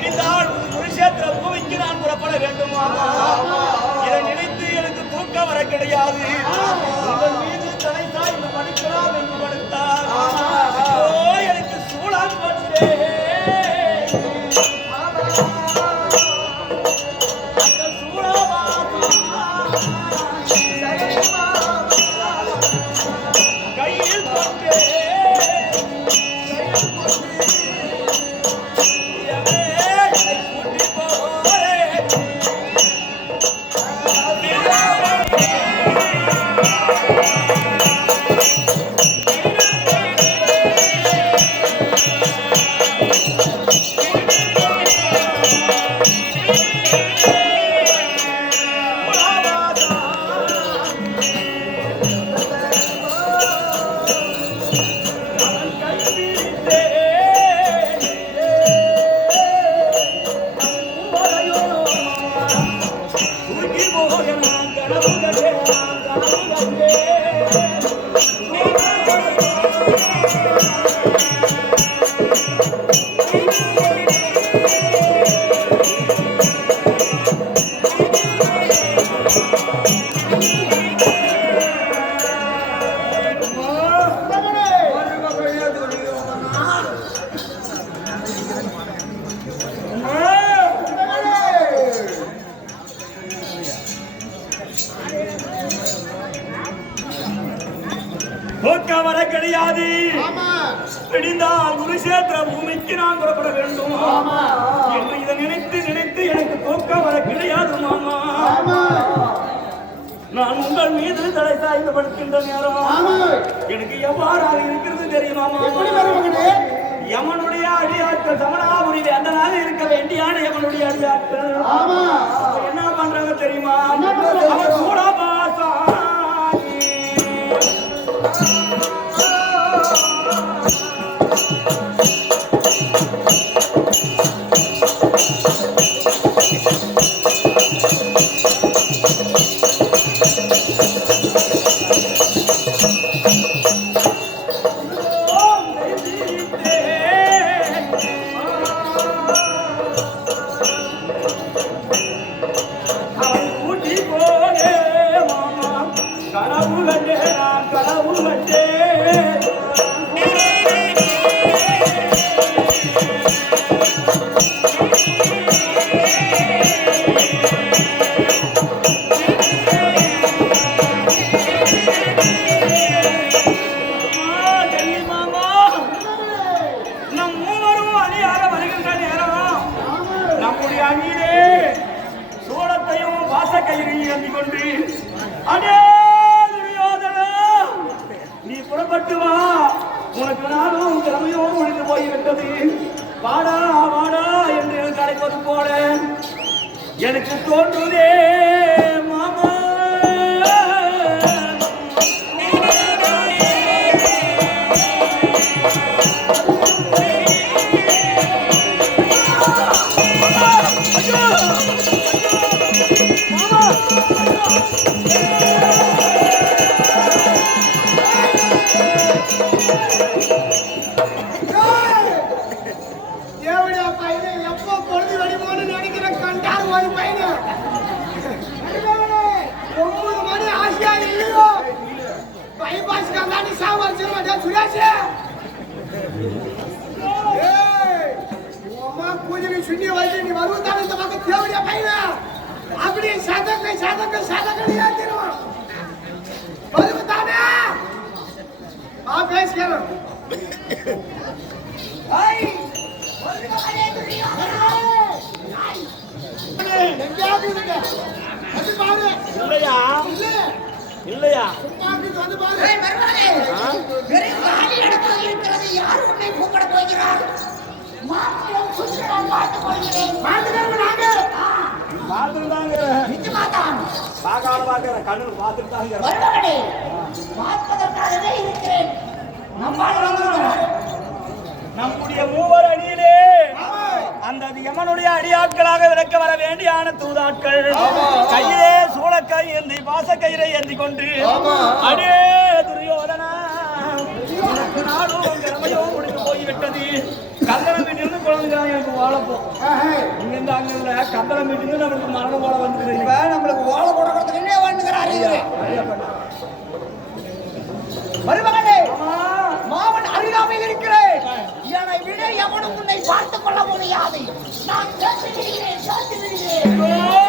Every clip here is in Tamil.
விடிந்தால் குருஷேத்திர பூமிக்கு நான் புறப்பட வேண்டும் இதை நினைத்து எனக்கு தூக்கம் வர கிடையாது. மீது தலை சாய்ந்து தோக்க வர கிடையாது விடிந்தால் குருஷேத்திர பூமிக்கு நான் புறப்பட வேண்டும். என்று இதை நினைத்து நினைத்து எனக்கு தூக்க வர கிடையாது மாமா நான் உங்கள் மீது தலை சாய்ந்து படுக்கின்ற நேரம். எனக்கு எவ்வாறாக இருக்கிறது தெரியுமா யமனுடைய அடியாட்கள் அந்த நாள் இருக்க வேண்டியான யமனுடைய அடியாட்கள். அவங்க என்ன பண்றாங்க தெரியுமா அவர் எனக்கு தோன்றுதே அப்படி சதக்க சதக்க சதக்க ஏத்திடுவான். வருவதானே ஆ பேசிக்கிறேன். ஐய் எங்கேயாவது இருங்க அது பாரு. இல்லையா? இல்ல. இல்லையா? பார்க்காம பார்க்கிறேன் பார்த்துட்டு இருக்கிறேன். நம்முடைய மூவர் அணியிலே அந்த யமனுடைய அடியாட்களாக விளக்க வர வேண்டியான தூதாட்கள். கையிலே சூளக்கை ஏந்தி பாசக்கயிறை ஏந்தி கொண்டு. அடே துரியோதனா நாடும் முடிந்து போய்விட்டது. கந்தனம் வீட்டிலிருந்து குழந்தைங்க எனக்கு வாழப்போ. இங்க இருந்து அங்க இல்ல. கந்தனம் வீட்டிலிருந்து நமக்கு மரணம் போல வந்துருக்கீங்க நம்மளுக்கு ஓலை கொடுக்கறதுக்கு என்ன வாழ்ந்துகிறார் இவரு. மருமகனே மாவன் அருகாமையில் இருக்கிறேன். என்னை விட எவனும் உன்னை பார்த்துக் கொள்ள முடியாது. நான் சேர்த்து விடுகிறேன் சேர்த்து விடுகிறேன்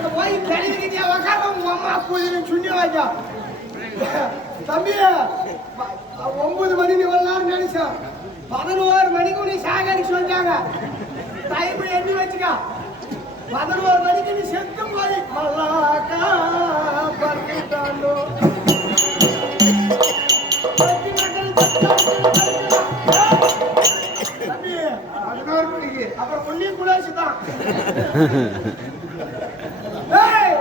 அங்க போய் கழுவிக்கிட்டே உக்கார உங்க அம்மா கூதிரி சுண்ணி வாஜா தம்பி ஒன்பது மணி நீ வரலாம்னு நினைச்சோம் பதினோரு மணிக்கு நீ சாகடிச்சு வந்தாங்க டைம் எண்ணி வச்சுக்க. பதினோரு மணிக்கு நீ செத்தும் போய் மல்லாக்கா பறந்துட்டாண்டோ அப்புறம் ஒன்னி குலாசி தான் ஏய்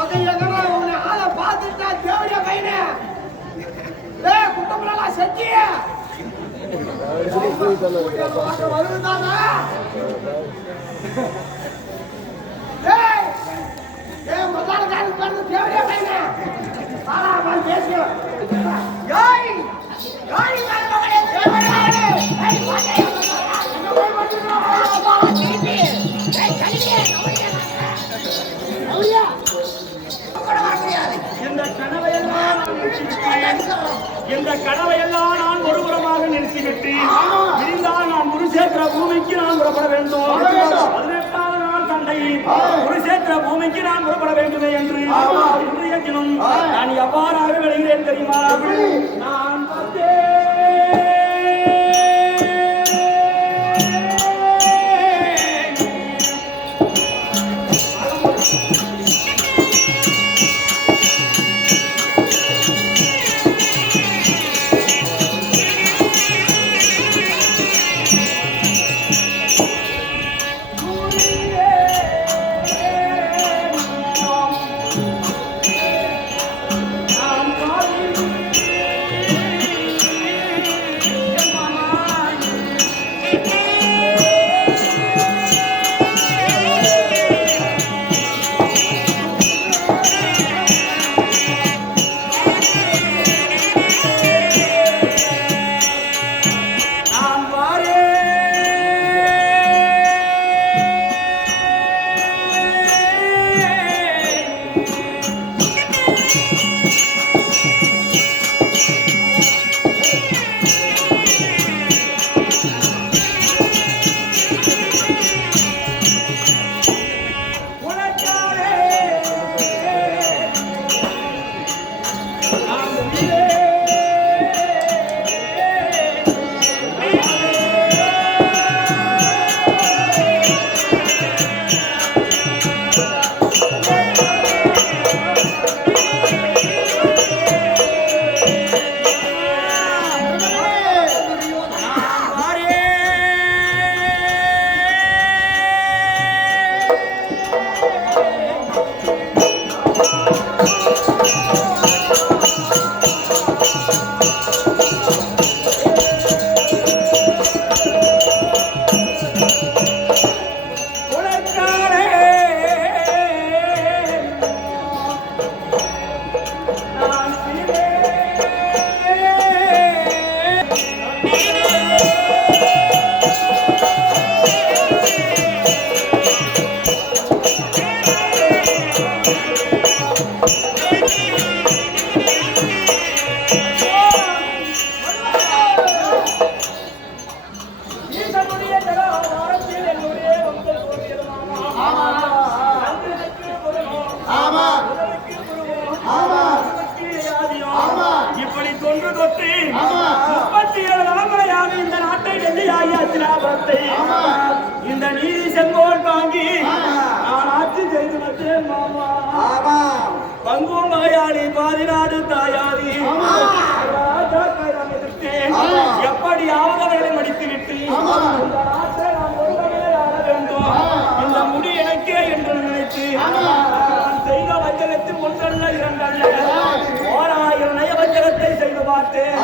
இந்த வகை உன்னை ஆளை பார்த்துட்டா தேவடியா பையனே. ஏ குட்டம்பலாம் செட்டிய வருவதானா ஏய் ஏய் முதல்ல காரணம் பார்த்து பையனே. வந்து பேசியோ. ஏய் ஏய் என்ற நான் கனவையெல்லாம் நான் ஒருபுறமாக நிறுத்திவிட்டு இருந்தால் நான் குருசேத்திர பூமிக்கு நான் புறப்பட வேண்டும். பதினெட்டாவது நாள் சண்டை குருசேத்திர பூமிக்கு நான் புறப்பட வேண்டுமே என்று இன்றைய தினம் நான் எவ்வாறாக விளைகிறேன் தெரியுமா? நான் அச்சிராபத்தை இந்த நீதி செங்கோல் வாங்கி நான் ஆட்சி செய்து வந்தேன் மாமா. பங்குவம் வாயாடி பாதிநாடு எதிர்த்தேன். எப்படியாவது அவர்களை மடித்து விட்டு இந்த முடி எனக்கே என்று நினைத்து நான் செய்த வஞ்சகத்தில் ஒன்றல்ல இரண்டல்ல. ஓராயிரம் நய வஞ்சகத்தை செய்து பார்த்தேன்.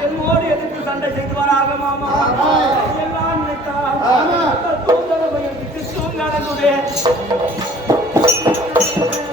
என்னோடு எதிர்த்து சண்டை செய்துவராக மாமா. எல்லாம் நினைத்தால் தூங்கலை தூங்கடங்குதே மருமகனிடத்தில்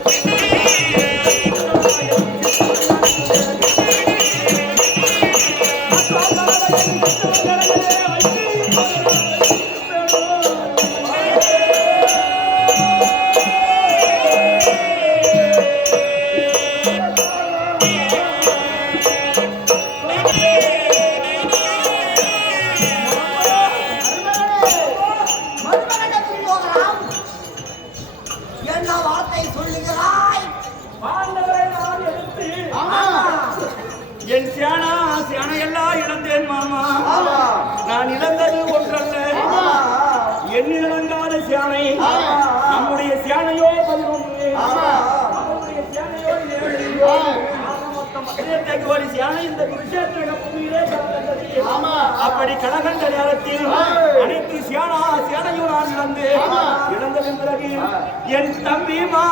இழந்ததன் பிறகு என் தம்பி மா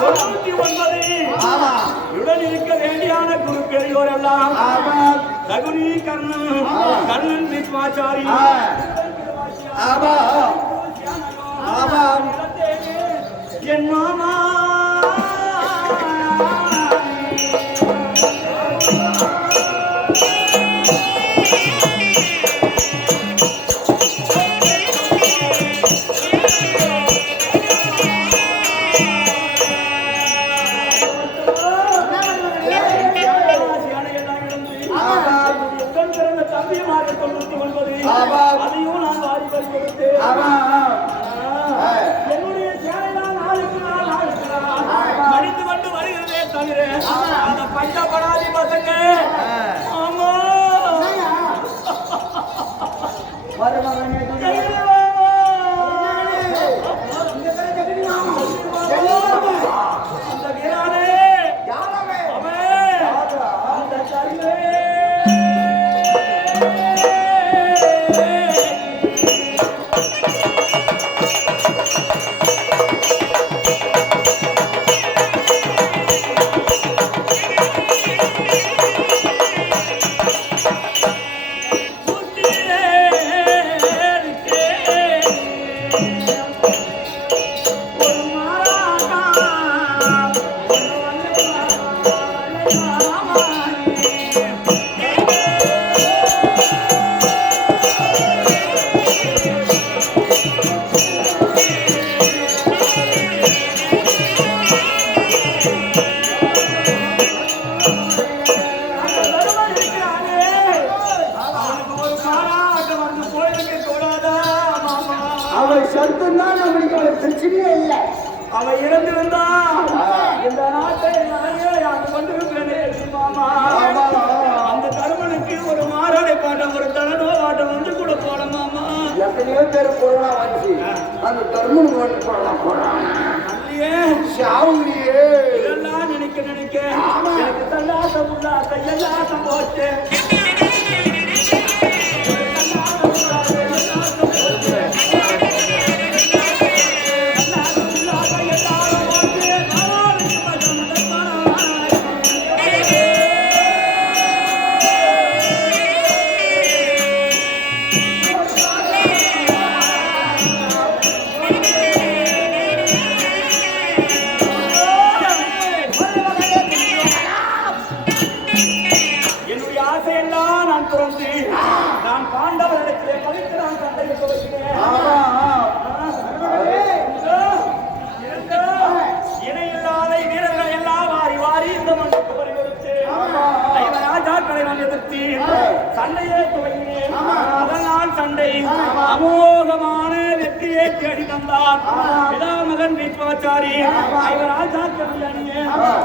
தொண்ணூத்தி ஒன்பது. உடன் இருக்க வேண்டியான குரு பெரியோர் எல்லாம் தகுனி கர்ணன் கர்ணன் விஸ்வாச்சாரி என் மாமா. அந்த பசங்க. சண்டையே துவங்கினேன். அதனால் சண்டை அமோகமான வெற்றியை தேடி தந்தார். பிதாமகன் விஸ்வாச்சாரி. ஐவ ராஜாக்கள் அணியே.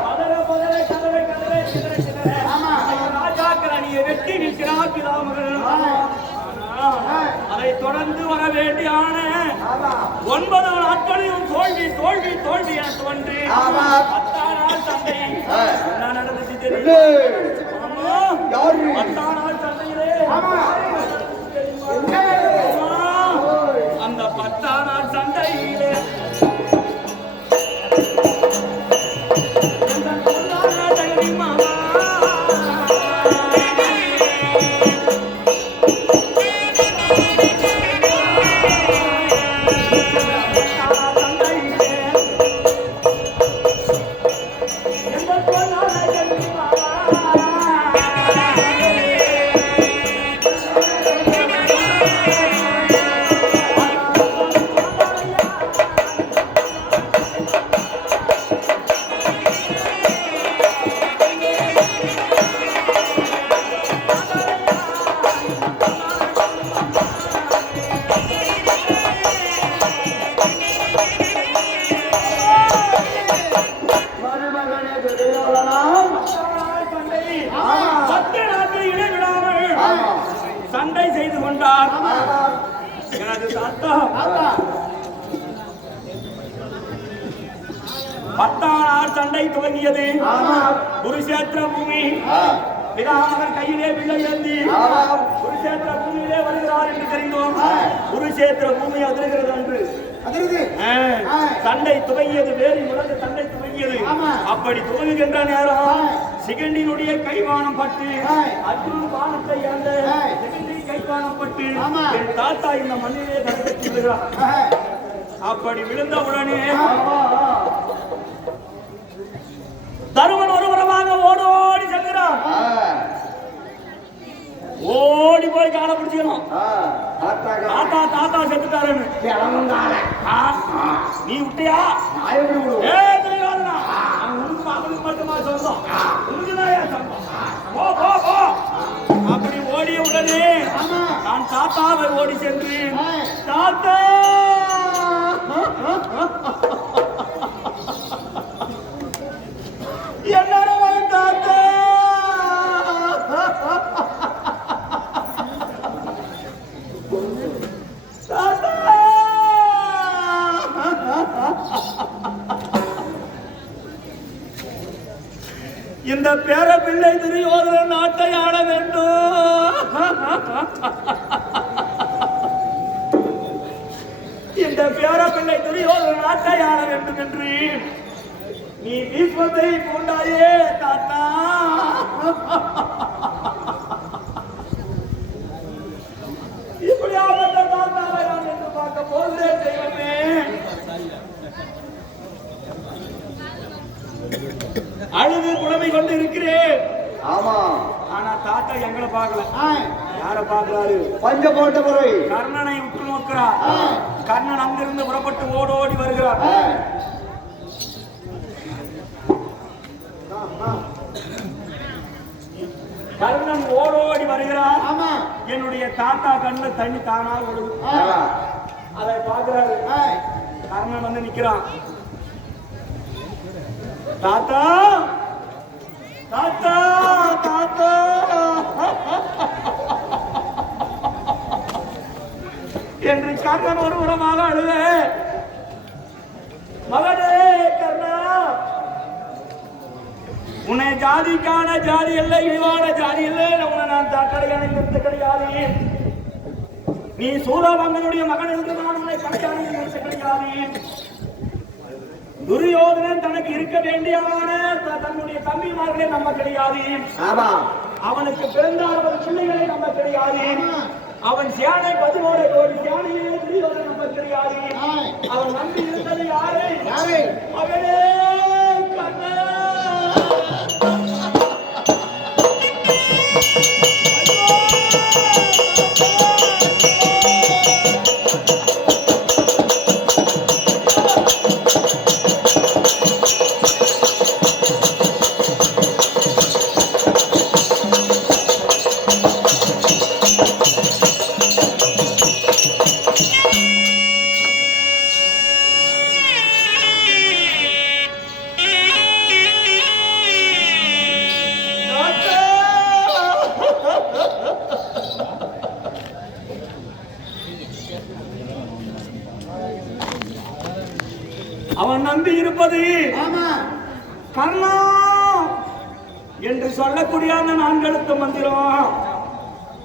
பதற பதற கதவை கதவை ராஜாக்கள் அணியை வெற்றி நிற்கிறார் பிதாமகன். அதை தொடர்ந்து வர வேண்டியான ஒன்பது நாட்களையும் தோல்வி தோல்வி தோல்வி என தோன்றி பத்தாம் நாள் சண்டை என்ன நடந்துச்சு தெரியுமா? பத்தாம். அந்த பத்தாம் நாள் சண்டையிலே பத்தாம் நாள் சண்டை துவங்கியது. குருஷேத்திர பூமி. பிதாமகன் கையிலே வில்லை ஏந்தி குருஷேத்திர பூமியிலே வருகிறார் என்று தெரிந்தோம். குருஷேத்திர பூமி அதிர்கிறது ஆ, சண்டை துவங்கியது வேறு முழங்க சண்டை துவங்கியது. அப்படி துவங்குகின்ற நேரம் சிகண்டினுடைய கைவானம் பட்டு அர்ஜுன் பானத்தை இழந்த சிகண்டி கைவானம் பட்டு என் தாத்தா இந்த மண்ணிலே விடுகிறார். அப்படி விழுந்த உடனே தருமன் ஒருபுறமாக ஓடோடி செல்கிறான். ஓடி போய் காலை பிடிச்சிக்கணும் தாத்தா தாத்தா செத்துட்டாருன்னு. நீ விட்டியா? மட்டுமா சொந்தம் ஓடிய உடனே நான் தாத்தாவை ஓடி சென்று தாத்தா! இந்த பேர பிள்ளை துரியோதன நாட்டை ஆள வேண்டும். இந்த பேர பிள்ளை துரியோதன நாட்டை ஆள வேண்டும் என்று. நீ பீஷ்மத்தை பூண்டாயே தாத்தா. இப்படியாப்பட்ட தாத்தாவை நான் என்று பார்க்க போகிறேன் தெய்வமே. அழுது புலமை கொண்டு இருக்கிறேன். ஆமா. தாத்தா எங்களை பார்க்கல. யார பார்க்கறாரு? பஞ்ச போட்ட முறை கர்ணனை உற்று நோக்கிறார். கர்ணன் அங்கிருந்து புறப்பட்டு ஓடோடி வருகிறார். கர்ணன் ஓடோடி வருகிறார். ஆமா. என்னுடைய தாத்தா கண்ணு தண்ணி தானா ஒழுகு அதை பார்க்கிறாரு. கர்ணன் வந்து நிக்கிறான். தாத்தா! கர்ணன் ஒரு புறமாக அழுத. மகனே கர்ணா. உன்னை ஜாதிக்கான ஜாதி இல்லை இழிவான ஜாதி இல்லை உன்னை நான் தாக்கடையான நிறுத்த கிடையாது நீ சூரபங்கனுடைய மகன் என்று நான் உன்னை கடையான நிறுத்த கிடையாது துரியோதனன் தனக்கு இருக்க வேண்டியவன த- தன்னுடைய தம்பிமார்களே நம்ம கிடையாது அவனுக்கு பிறந்த அறுபது பிள்ளைகளை நம்ம கிடையாது அவன் சியானை பதினோரு கோடி சியானையே நம்ம கிடையாது அவன் நம்பி இருந்தது யாரு? யாரு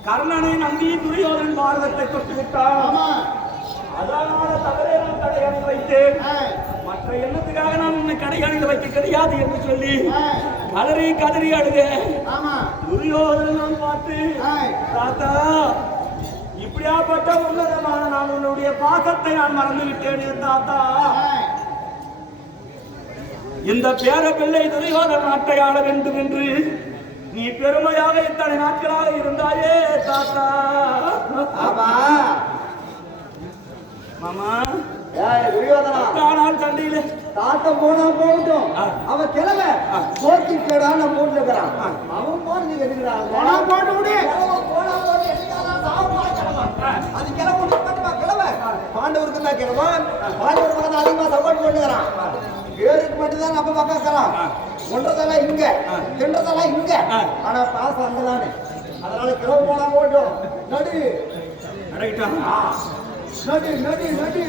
கர்ணனை நம்பி துரியோதன் பாரதத்தை தொட்டு விட்டான். ஆமா. அதனால தவறே நான் கடையாணி வைத்தேன். மற்ற எண்ணத்துக்காக நான் உன்னை கடையாணியில் வைக்க கிடையாது என்று சொல்லி கதறி கதறி அழுக நான் பார்த்து தாத்தா இப்படியாப்பட்ட உன்னதமான நான் உன்னுடைய பாசத்தை நான் மறந்து விட்டேன் தாத்தா இந்த பேர பிள்ளை துரியோதன நாட்டை ஆள வேண்டும் என்று நீ பெருமையாக இத்தனை நாட்களாக இருந்தாயே தாத்தா. ஆமா. மாமா. ஆனால் சண்டையிலே தாத்தம் போனா போகட்டும். அவன் கிழமை ஆ. போட்டி கேடான போட்டுக்கிறான் அவன் போனது எதுக்குறான் போனா போட்டு விடு. போனா போட்டு அது கிளம்ப கிளம்ப பாண்டவருக்கு தான் கிளம்ப பாண்டவருக்கு அதிகமா சப்போர்ட் பண்ணுகிறான். பேருக்கு மட்டும்தான் நம்ம பக்கம் இருக்கிறான். ஒன்றதெல்லாம் இங்க. தின்றதெல்லாம் இங்க. ஆனா பாசம் அங்கதானே. அதனால கிளம்ப போனா போட்டும் நடு. நடு நடு நடு.